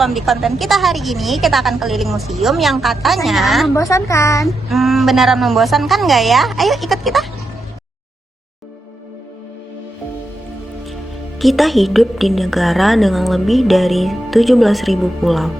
welcome di konten kita hari ini. Kita akan keliling museum yang katanya membosankan. Beneran membosankan nggak ya? Ayo ikut kita. Kita hidup di negara dengan lebih dari 17.000 pulau,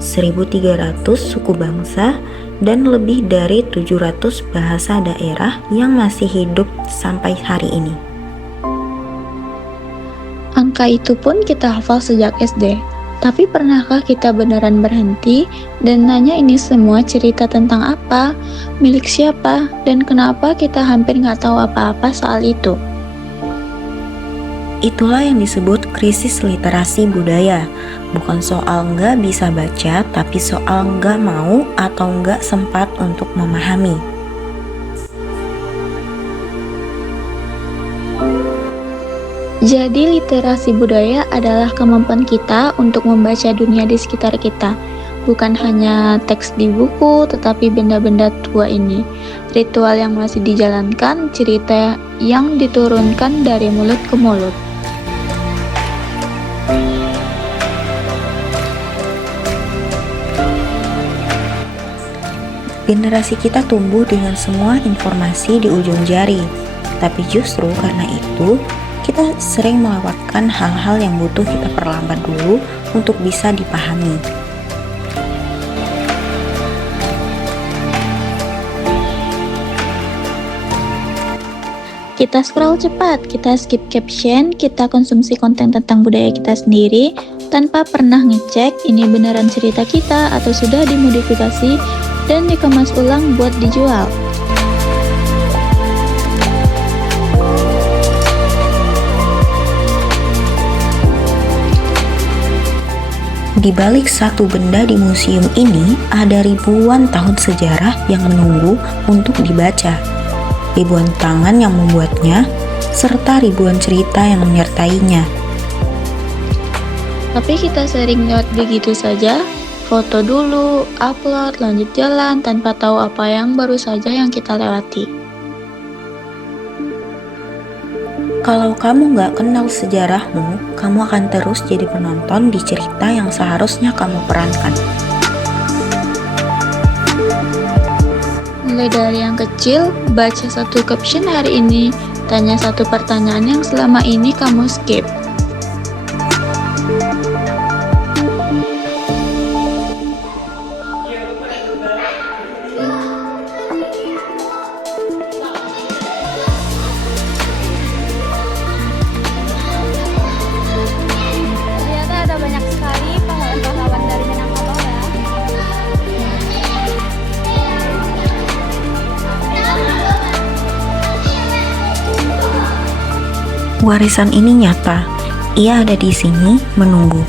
1.300 suku bangsa, dan lebih dari 700 bahasa daerah yang masih hidup sampai hari ini. Angka itu pun kita hafal sejak SD. Tapi pernahkah kita beneran berhenti dan nanya ini semua cerita tentang apa, milik siapa, dan kenapa kita hampir nggak tahu apa-apa soal itu? Itulah yang disebut krisis literasi budaya. Bukan soal nggak bisa baca, tapi soal nggak mau atau nggak sempat untuk memahami. Jadi literasi budaya adalah kemampuan kita untuk membaca dunia di sekitar kita. Bukan hanya teks di buku, tetapi benda-benda tua ini. Ritual yang masih dijalankan, cerita yang diturunkan dari mulut ke mulut. Generasi kita tumbuh dengan semua informasi di ujung jari. Tapi justru karena itu, kita sering melewatkan hal-hal yang butuh kita perlambat dulu untuk bisa dipahami. Kita scroll cepat, kita skip caption, kita konsumsi konten tentang budaya kita sendiri tanpa pernah ngecek ini beneran cerita kita atau sudah dimodifikasi dan dikemas ulang buat dijual. Di balik satu benda di museum ini ada ribuan tahun sejarah yang menunggu untuk dibaca, ribuan tangan yang membuatnya, serta ribuan cerita yang menyertainya. Tapi kita sering lewat begitu saja, foto dulu, upload, lanjut jalan tanpa tahu apa yang baru saja yang kita lewati. Kalau kamu nggak kenal sejarahmu, kamu akan terus jadi penonton di cerita yang seharusnya kamu perankan. Mulai dari yang kecil, baca satu caption hari ini, tanya satu pertanyaan yang selama ini kamu skip. Ternyata ada banyak sekali pahlawan-pahlawan dari Minangkabau ya. Warisan ini nyata, ia ada di sini menunggu,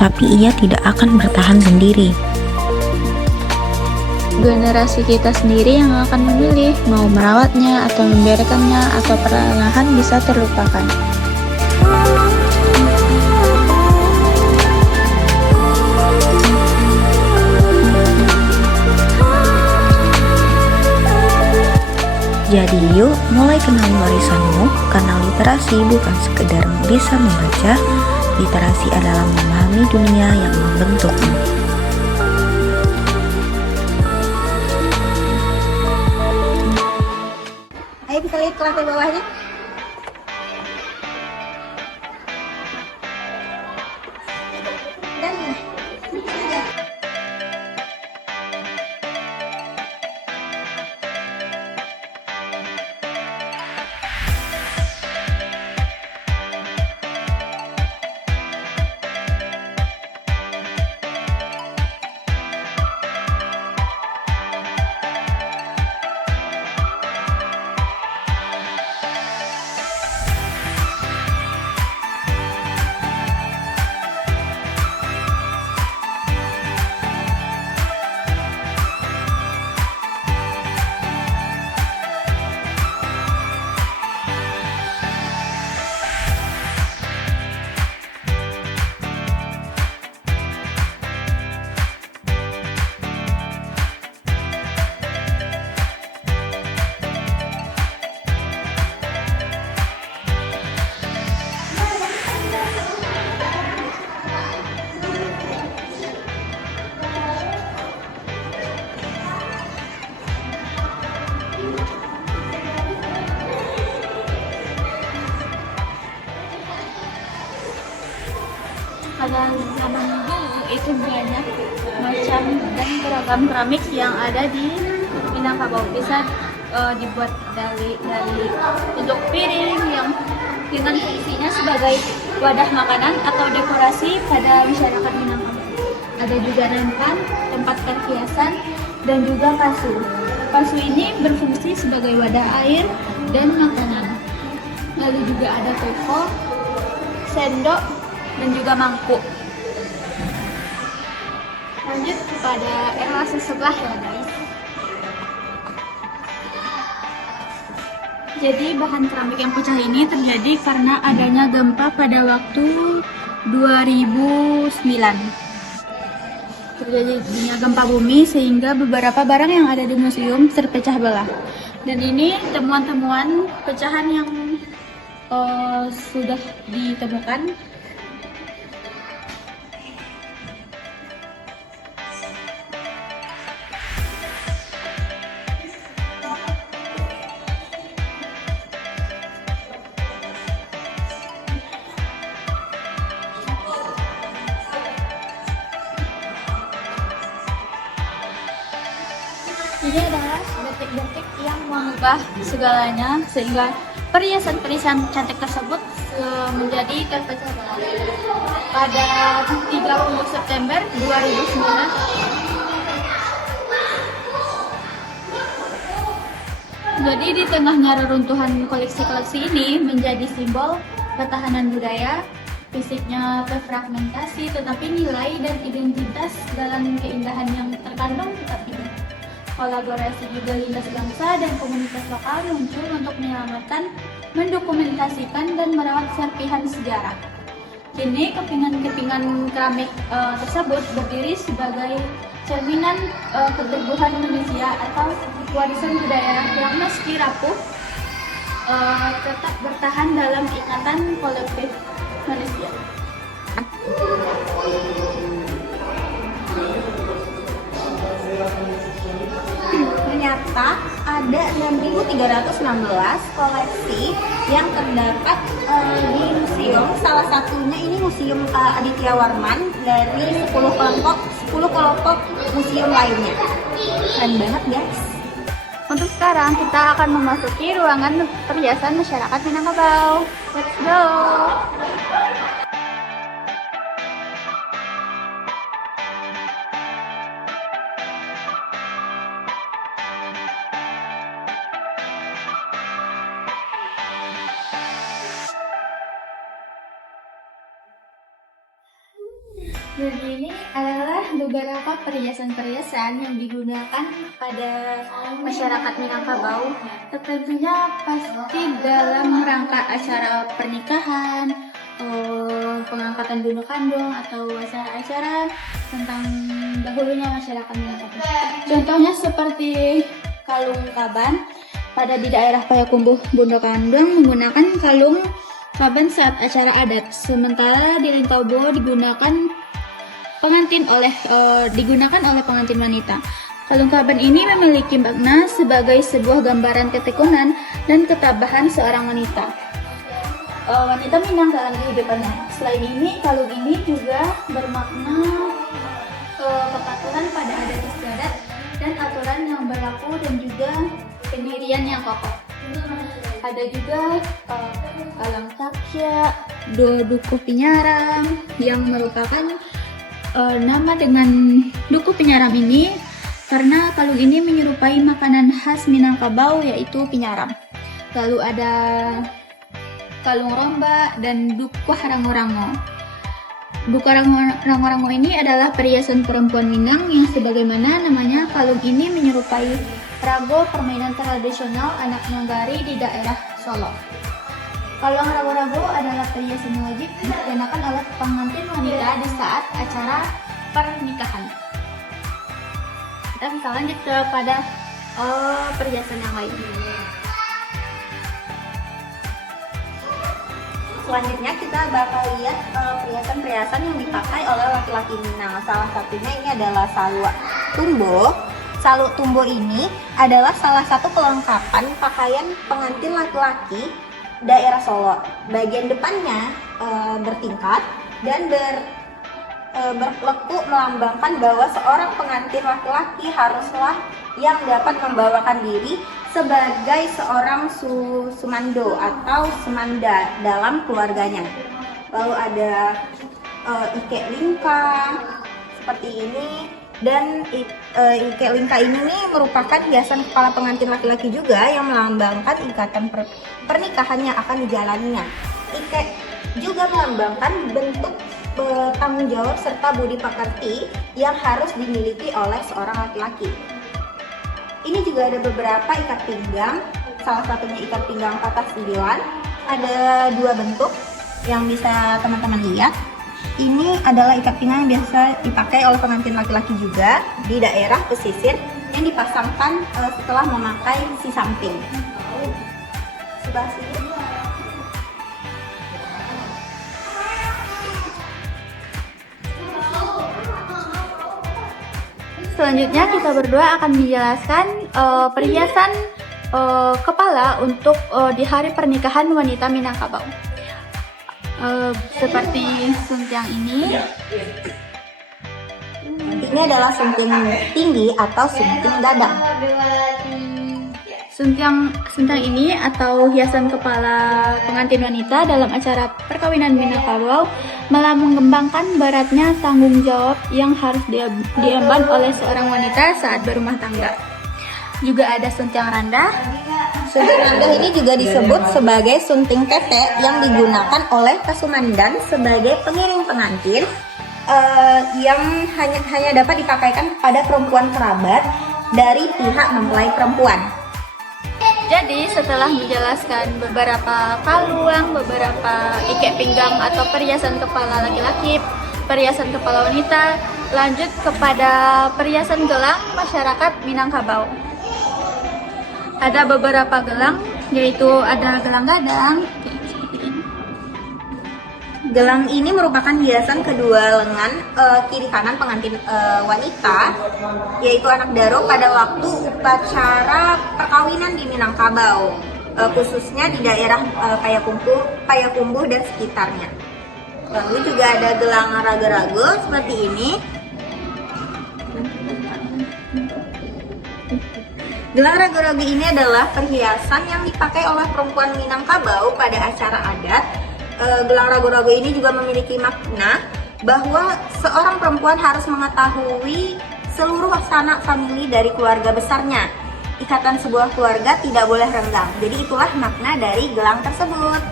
tapi ia tidak akan bertahan sendiri. Generasi kita sendiri yang akan memilih mau merawatnya atau membiarkannya atau perlahan bisa terlupakan. Jadi yuk mulai kenali warisanmu, karena literasi bukan sekedar bisa membaca, literasi adalah memahami dunia yang membentukmu. Ayo bisa lihat kelas di bawahnya. Dan pada zaman dulu itu banyak macam dan beragam keramik yang ada di Minangkabau. Bisa dibuat dari bentuk piring yang dengan fungsinya sebagai wadah makanan atau dekorasi pada masyarakat Minangkabau. Ada juga nampan, tempat perhiasan, dan juga pasu. Pasu ini berfungsi sebagai wadah air dan makanan. Lalu juga ada teko, sendok, dan juga mangkuk. Lanjut kepada era sebelah ya guys. Jadi bahan keramik yang pecah ini terjadi karena adanya gempa pada waktu 2009. Terjadinya gempa bumi sehingga beberapa barang yang ada di museum terpecah belah. Dan ini temuan-temuan pecahan yang sudah ditemukan. Ini adalah detik-detik yang mengubah segalanya sehingga perhiasan-perhiasan cantik tersebut menjadi terpecah belah. Pada 30 September 2009, jadi di tengahnya reruntuhan koleksi-koleksi ini menjadi simbol ketahanan budaya, fisiknya terfragmentasi tetapi nilai dan identitas dalam keindahan yang terkandung tetap hidup. Kolaborasi juga lintas bangsa dan komunitas lokal muncul untuk menyelamatkan, mendokumentasikan, dan merawat serpihan sejarah. Kini kepingan-kepingan keramik tersebut berdiri sebagai cerminan keteguhan manusia atau warisan budaya yang meski rapuh tetap bertahan dalam ikatan kolektif manusia. Ternyata ada 6.316 koleksi yang terdapat di museum. Salah satunya ini Museum Aditya Warman dari 10 kelompok museum lainnya. Keren banget guys. Untuk sekarang kita akan memasuki ruangan perhiasan masyarakat Minangkabau. Let's go! Dan ini adalah beberapa perhiasan-perhiasan yang digunakan pada masyarakat Minangkabau. Tentunya pasti dalam rangka acara pernikahan, pengangkatan bunuh kandung, atau acara tentang dahulunya masyarakat Minangkabau. Contohnya seperti kalung kaban pada di daerah Payakumbuh Bunuh Kandung menggunakan kalung kaban saat acara adat. Sementara di Lingkobo digunakan oleh pengantin wanita. Kalung kaban ini memiliki makna sebagai sebuah gambaran ketekunan dan ketabahan seorang wanita. Wanita Minang dalam kehidupannya. Selain ini, kalung ini juga bermakna kepatuhan pada adat istiadat dan aturan yang berlaku dan juga pendirian yang kokoh. Ada juga kalung takya, duku pinyaram yang merupakan nama dengan duku pinyaram ini karena kalung ini menyerupai makanan khas Minangkabau yaitu pinyaram. Lalu ada kalung romba dan duku harango-rango. Duku harango-rango ini adalah perhiasan perempuan Minang yang sebagaimana namanya kalung ini menyerupai rago permainan tradisional anak Nagari di daerah Solo. Kalung rago-rago adalah perhiasan wajib dikenakan oleh pengantin wanita di saat acara pernikahan. Kita bisa lanjut kepada perhiasan yang lain. Selanjutnya kita bakal lihat perhiasan-perhiasan yang dipakai oleh laki-laki Minang. Salah satunya ini adalah saluk tumbo. Saluk tumbo ini adalah salah satu kelengkapan pakaian pengantin laki-laki daerah Solo. Bagian depannya bertingkat dan berlekuk melambangkan bahwa seorang pengantin laki-laki haruslah yang dapat membawakan diri sebagai seorang sumando atau semanda dalam keluarganya. Lalu ada ike lingkang seperti ini, dan ike lingkang ini nih merupakan hiasan kepala pengantin laki-laki juga yang melambangkan ikatan pernikahan yang akan dijalaninya. Ike juga melambangkan bentuk tanggung jawab serta budi pekerti yang harus dimiliki oleh seorang laki-laki. Ini juga ada beberapa ikat pinggang, salah satunya ikat pinggang patah 9. Ada 2 bentuk yang bisa teman-teman lihat. Ini adalah ikat pinggang yang biasa dipakai oleh pengantin laki-laki juga di daerah pesisir yang dipasangkan setelah memakai si samping. Sebelah sini. Selanjutnya kita berdua akan menjelaskan perhiasan kepala untuk di hari pernikahan wanita Minangkabau. Seperti suntiang ini. Ini adalah sunting tinggi atau sunting dadang. Suntiang ini atau hiasan kepala pengantin wanita dalam acara perkawinan Minangkabau mengembangkan beratnya tanggung jawab yang harus diemban oleh seorang wanita saat berumah tangga. Juga ada suntiang randa. Sunting randa ini juga disebut sebagai sunting tete yang digunakan oleh kasumandan sebagai pengiring pengantin yang hanya dapat dipakaikan pada perempuan kerabat dari pihak mempelai perempuan. Jadi setelah menjelaskan beberapa kalung, beberapa ikat pinggang atau perhiasan kepala laki-laki, perhiasan kepala wanita, lanjut kepada perhiasan gelang masyarakat Minangkabau. Ada beberapa gelang, yaitu ada gelang gadang. Gelang ini merupakan hiasan kedua lengan kiri kanan pengantin wanita, yaitu anak daro pada waktu upacara perkawinan di Minangkabau, khususnya di daerah Payakumbuh dan sekitarnya. Lalu juga ada gelang rago-rago seperti ini. Gelang rago-rago ini adalah perhiasan yang dipakai oleh perempuan Minangkabau pada acara adat. Gelang rago-rago ini juga memiliki makna bahwa seorang perempuan harus mengetahui seluruh sanak famili dari keluarga besarnya. Ikatan sebuah keluarga tidak boleh renggang. Jadi itulah makna dari gelang tersebut.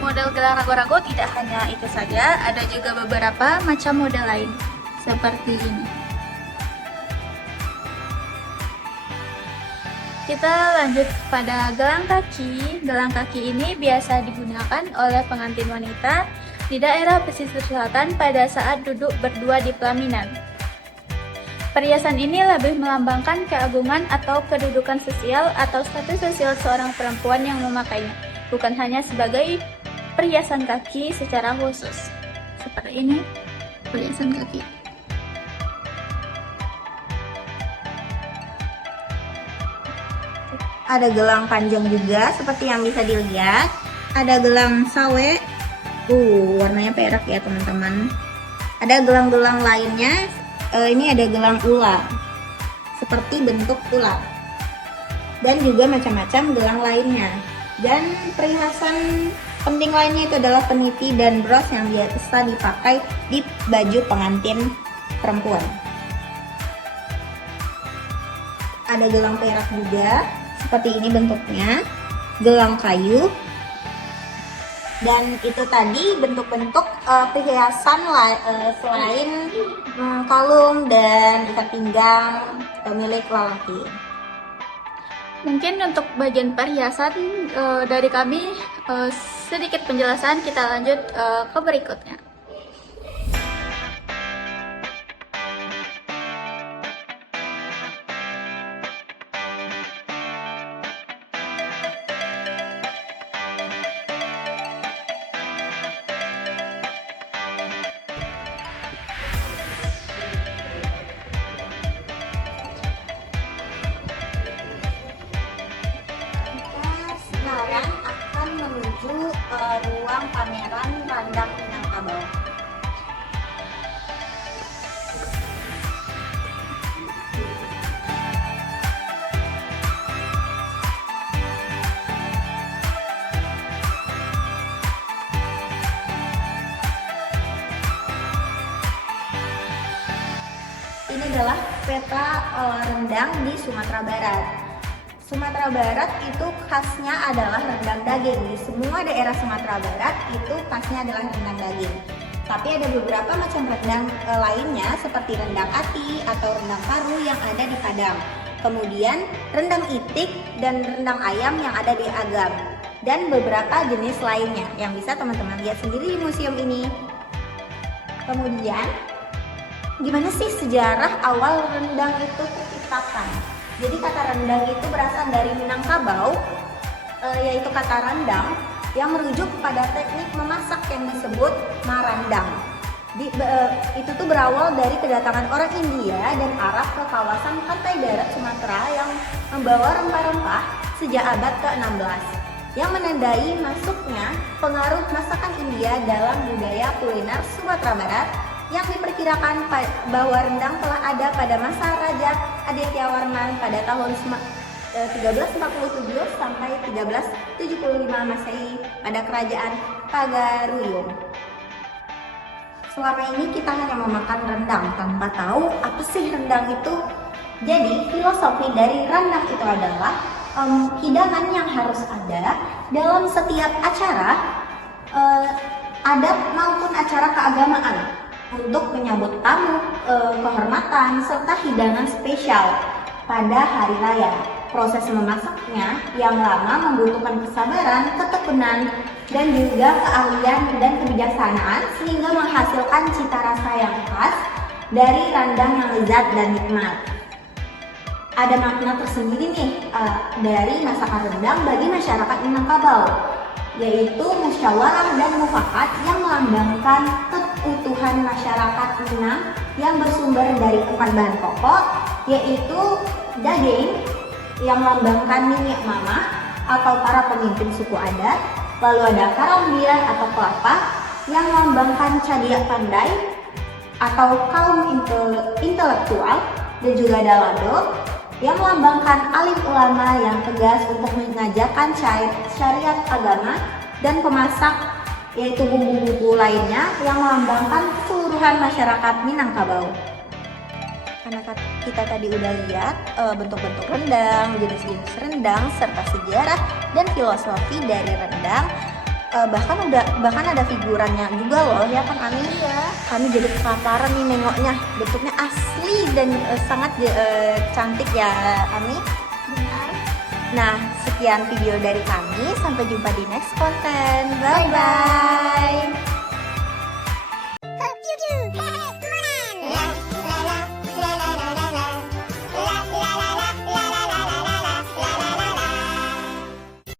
Model gelang rago-rago tidak hanya itu saja, ada juga beberapa macam model lain seperti ini. Kita lanjut pada gelang kaki. Gelang kaki ini biasa digunakan oleh pengantin wanita di daerah pesisir selatan pada saat duduk berdua di pelaminan. Perhiasan ini lebih melambangkan keagungan atau kedudukan sosial atau status sosial seorang perempuan yang memakainya, bukan hanya sebagai perhiasan kaki secara khusus. Seperti ini, perhiasan kaki. Ada gelang panjang juga seperti yang bisa dilihat. Ada gelang sawe, warnanya perak ya teman-teman. Ada gelang-gelang lainnya. Ini ada gelang ular, seperti bentuk ular. Dan juga macam-macam gelang lainnya. Dan perhiasan penting lainnya itu adalah peniti dan bros yang biasa dipakai di baju pengantin perempuan. Ada gelang perak juga. Seperti ini bentuknya, gelang kayu, dan itu tadi bentuk-bentuk perhiasan selain kalung dan ikat pinggang milik lelaki. Mungkin untuk bagian perhiasan dari kami sedikit penjelasan, kita lanjut ke berikutnya. Sekarang akan menuju ruang pameran Randang Minangkabau. ini adalah peta rendang di Sumatera Barat. Sumatera Barat itu khasnya adalah rendang daging. Di semua daerah Sumatera Barat itu khasnya adalah rendang daging. Tapi ada beberapa macam rendang lainnya seperti rendang ati atau rendang paru yang ada di Padang. Kemudian rendang itik dan rendang ayam yang ada di Agam. Dan beberapa jenis lainnya yang bisa teman-teman lihat sendiri di museum ini. Kemudian, gimana sih sejarah awal rendang itu terciptakan? Jadi kata rendang itu berasal dari Minangkabau, yaitu kata randang yang merujuk pada teknik memasak yang disebut marandang. Itu tuh berawal dari kedatangan orang India dan Arab ke kawasan pantai darat Sumatera yang membawa rempah-rempah sejak abad ke-16 yang menandai masuknya pengaruh masakan India dalam budaya kuliner Sumatera Barat yang diperkirakan bahwa rendang telah ada pada masa Raja Adityawarman pada tahun 1347 sampai 1375 Masehi pada kerajaan Pagaruyung. Selama ini kita hanya memakan rendang tanpa tahu apa sih rendang itu. Jadi filosofi dari rendang itu adalah hidangan yang harus ada dalam setiap acara adat maupun acara keagamaan untuk menyambut tamu, kehormatan, serta hidangan spesial pada hari raya. Proses memasaknya yang lama membutuhkan kesabaran, ketekunan, dan juga keahlian dan kebijaksanaan sehingga menghasilkan cita rasa yang khas dari rendang yang lezat dan nikmat. Ada makna tersendiri nih dari masakan rendang bagi masyarakat Minangkabau, yaitu musyawarah dan mufakat yang melambangkan keutuhan masyarakat Minang yang bersumber dari 4 bahan pokok, yaitu daging yang melambangkan minyak mama atau para pemimpin suku adat, lalu ada karambia atau kelapa yang melambangkan cadia pandai atau kaum intelektual, dan juga ada lado yang melambangkan alim ulama yang tegas untuk mengajarkan syariat agama, dan pemasak yaitu bumbu-bumbu lainnya yang melambangkan keseluruhan masyarakat Minangkabau. Karena kita tadi udah lihat bentuk-bentuk rendang, jenis-jenis rendang, serta sejarah dan filosofi dari rendang, bahkan ada figurannya juga loh ya kan Ami ya. Kami jadi kelaparan nih nengoknya, bentuknya asli dan sangat cantik ya Ami. Benar. Nah, sekian video dari kami, sampai jumpa di next konten. Bye bye.